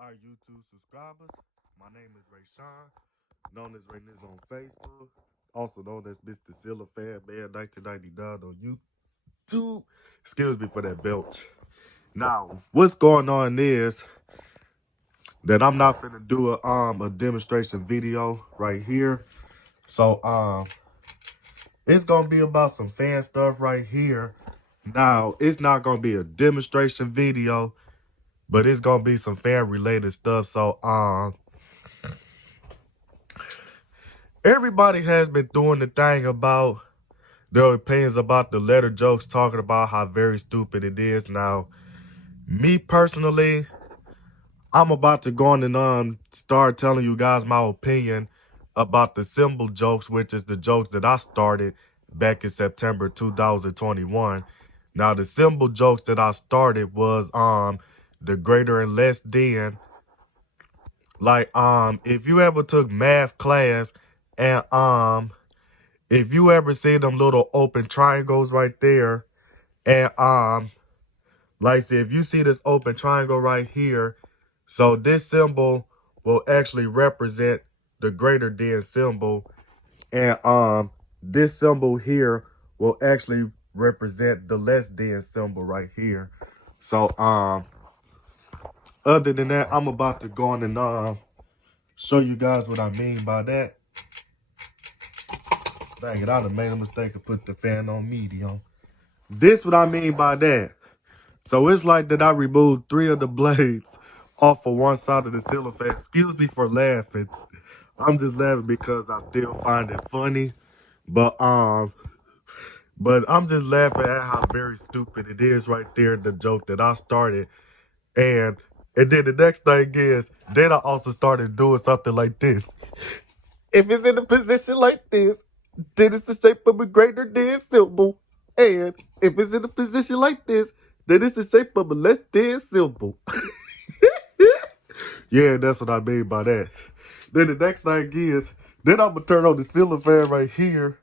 our YouTube subscribers. My name is Ray Sean, known as Ray Niz on Facebook, also known as Mr. Silla Fan Man 1999 on YouTube. Excuse me for that belch. Now, what's going on is that I'm not finna do a demonstration video right here. So it's gonna be about some fan stuff right here. Now, it's not gonna be a demonstration video, but it's gonna be some fan related stuff. So everybody has been doing the thing about their opinions about the letter jokes, talking about how very stupid it is. Now, me personally, I'm about to go on and start telling you guys my opinion about the symbol jokes, which is the jokes that I started back in September 2021. Now, the symbol jokes that I started was the greater and less than. Like if you ever took math class and if you ever see them little open triangles right there, and like say if you see this open triangle right here, so this symbol will actually represent the greater than symbol, and this symbol here will actually represent the less than symbol right here. So other than that, I'm about to go on and show you guys what I mean by that. Dang it, I done made a mistake and put the fan on medium. This what I mean by that. So it's like that I removed 3 of the blades off of one side of the ceiling fan. Excuse me for laughing. I'm just laughing because I still find it funny. But I'm just laughing at how very stupid it is right there, the joke that I started. And then the next thing is, then I also started doing something like this. If it's in a position like this, then it's the shape of a greater than symbol. And if it's in a position like this, then it's the shape of a less than symbol. Yeah, that's what I mean by that. Then the next thing is, then I'm going to turn on the ceiling fan right here.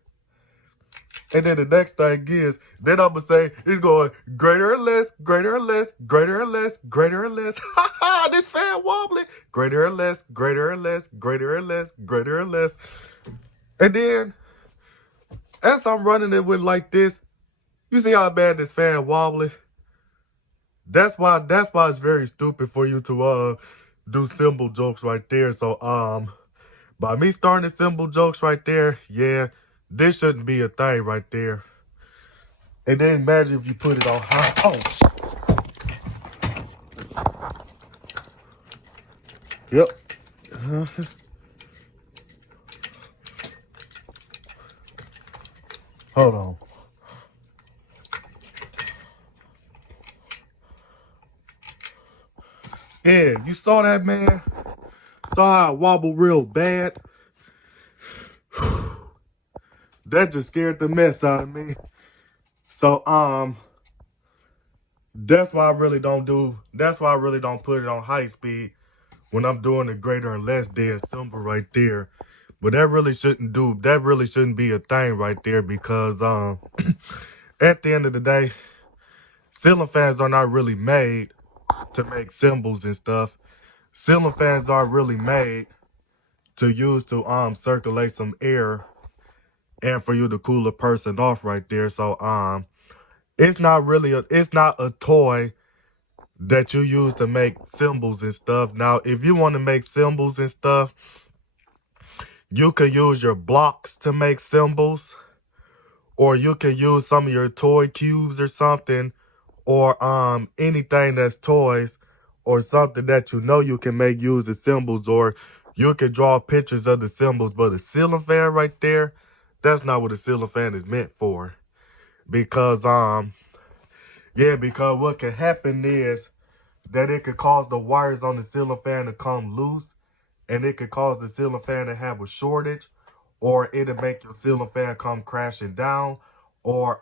And then the next thing is, then I'm going to say, it's going greater and less, greater and less, greater and less, greater and less. Ha ha, this fan wobbly. Greater and less, greater and less, greater and less, greater and less. And then, as I'm running it with like this, you see how bad this fan wobbly? That's why it's very stupid for you to do symbol jokes right there. So by me starting the symbol jokes right there, yeah, this shouldn't be a thing right there. And then imagine if you put it on high. Oh, yep. Hold on. Yeah, you saw that, man? Saw how it wobbled real bad? That just scared the mess out of me. So, that's why I really don't put it on high speed when I'm doing the greater and less than symbol right there. But that really shouldn't be a thing right there, because at the end of the day, ceiling fans are not really made to make symbols and stuff. Ceiling fans are really made to use to circulate some air and for you to cool a person off right there. So it's not a toy that you use to make symbols and stuff. Now, if you want to make symbols and stuff, you can use your blocks to make symbols, or you can use some of your toy cubes or something, or anything that's toys, or something that you know you can make use of symbols, or you can draw pictures of the symbols. But a ceiling fan right there, that's not what a ceiling fan is meant for. Because because what can happen is that it could cause the wires on the ceiling fan to come loose, and it could cause the ceiling fan to have a shortage, or it'll make your ceiling fan come crashing down, or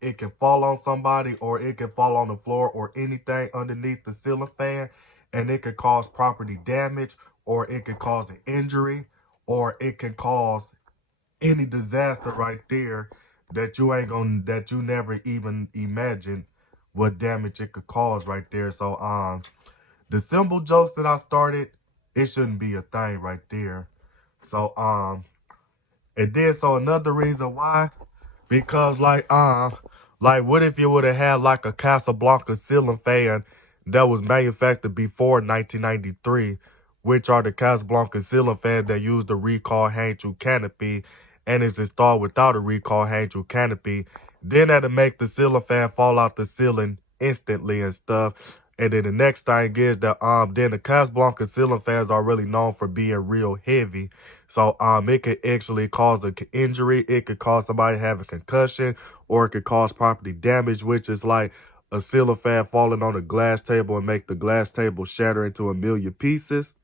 it can fall on somebody, or it can fall on the floor or anything underneath the ceiling fan, and it could cause property damage, or it could cause an injury, or it can cause any disaster right there that you never even imagined what damage it could cause right there. So the symbol jokes that I started, it shouldn't be a thing right there. So and then so another reason why, because like what if you would have had like a Casablanca ceiling fan that was manufactured before 1993, which are the Casablanca ceiling fan that use the recoil hang-through canopy and is installed without a recoil hang-through canopy. Then that'll make the ceiling fan fall out the ceiling instantly and stuff. And then the next thing is that then the Casablanca ceiling fans are really known for being real heavy. So it could actually cause an injury. It could cause somebody to have a concussion, or it could cause property damage, which is like a ceiling fan falling on a glass table and make the glass table shatter into a million pieces.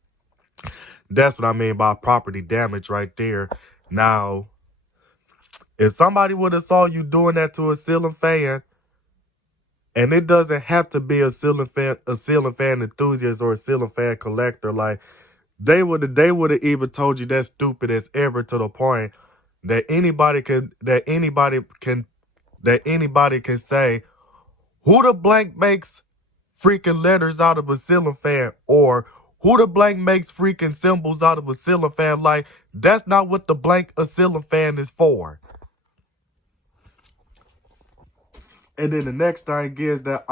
That's what I mean by property damage right there. Now, if somebody would have saw you doing that to a ceiling fan, and it doesn't have to be a ceiling fan enthusiast or a ceiling fan collector, like they would have even told you that's stupid as ever, to the point that anybody can say, who the blank makes freaking letters out of a ceiling fan, or who the blank makes freaking symbols out of a ceiling fan. Like, that's not what the blank a ceiling fan is for. And then the next thing is that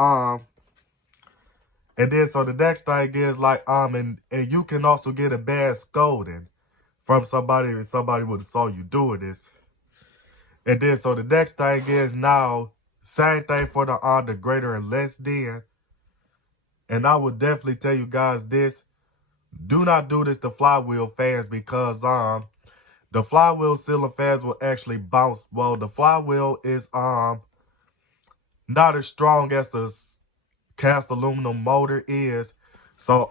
and then so the next thing is like and you can also get a bad scolding from somebody if somebody would have saw you doing this. And then so the next thing is now same thing for the greater and less than. And I would definitely tell you guys this: do not do this to flywheel fans, because the flywheel ceiling fans will actually bounce. Well, the flywheel is not as strong as the cast aluminum motor is. So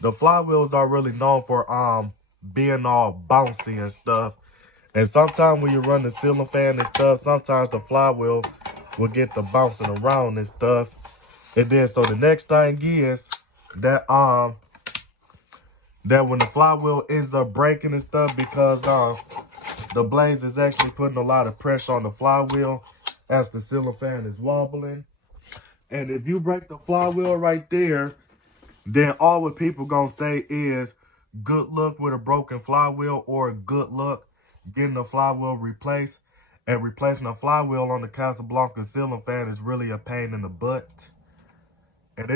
the flywheels are really known for being all bouncy and stuff. And sometimes when you run the ceiling fan and stuff, sometimes the flywheel will get the bouncing around and stuff. And then so the next thing is that that when the flywheel ends up breaking and stuff, because the blades is actually putting a lot of pressure on the flywheel as the ceiling fan is wobbling. And if you break the flywheel right there, then all what people gonna say is good luck with a broken flywheel, or good luck getting the flywheel replaced. And replacing a flywheel on the Casablanca ceiling fan is really a pain in the butt. And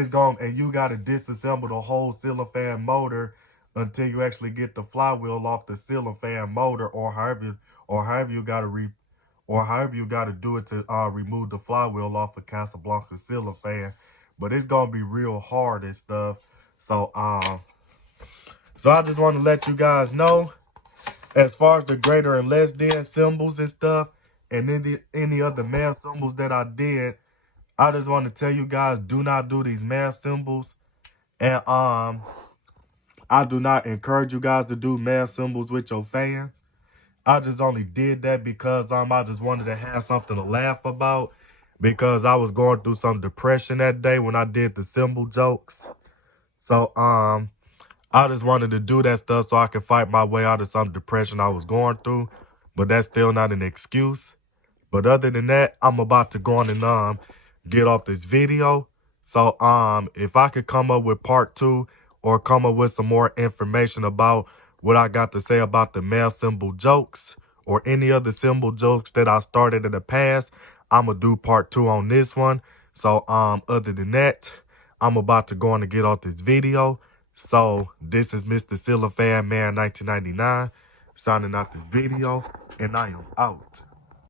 you gotta disassemble the whole ceiling fan motor until you actually get the flywheel off the ceiling fan motor, or however you gotta do it to remove the flywheel off a Casablanca ceiling fan. But it's gonna be real hard and stuff. So I just want to let you guys know, as far as the greater and less than symbols and stuff, and any other math symbols that I did, I just want to tell you guys, do not do these math symbols. And I do not encourage you guys to do math symbols with your fans. I just only did that because I just wanted to have something to laugh about, because I was going through some depression that day when I did the symbol jokes. So I just wanted to do that stuff so I could fight my way out of some depression I was going through. But that's still not an excuse. But other than that, I'm about to go on and get off this video. So if I could come up with part 2, or come up with some more information about what I got to say about the math symbol jokes, or any other symbol jokes that I started in the past, I'm going to do part 2 on this one. So other than that, I'm about to go on and get off this video. So this is Mr. Ceiling Fan Man 1999 signing out this video, and I am out.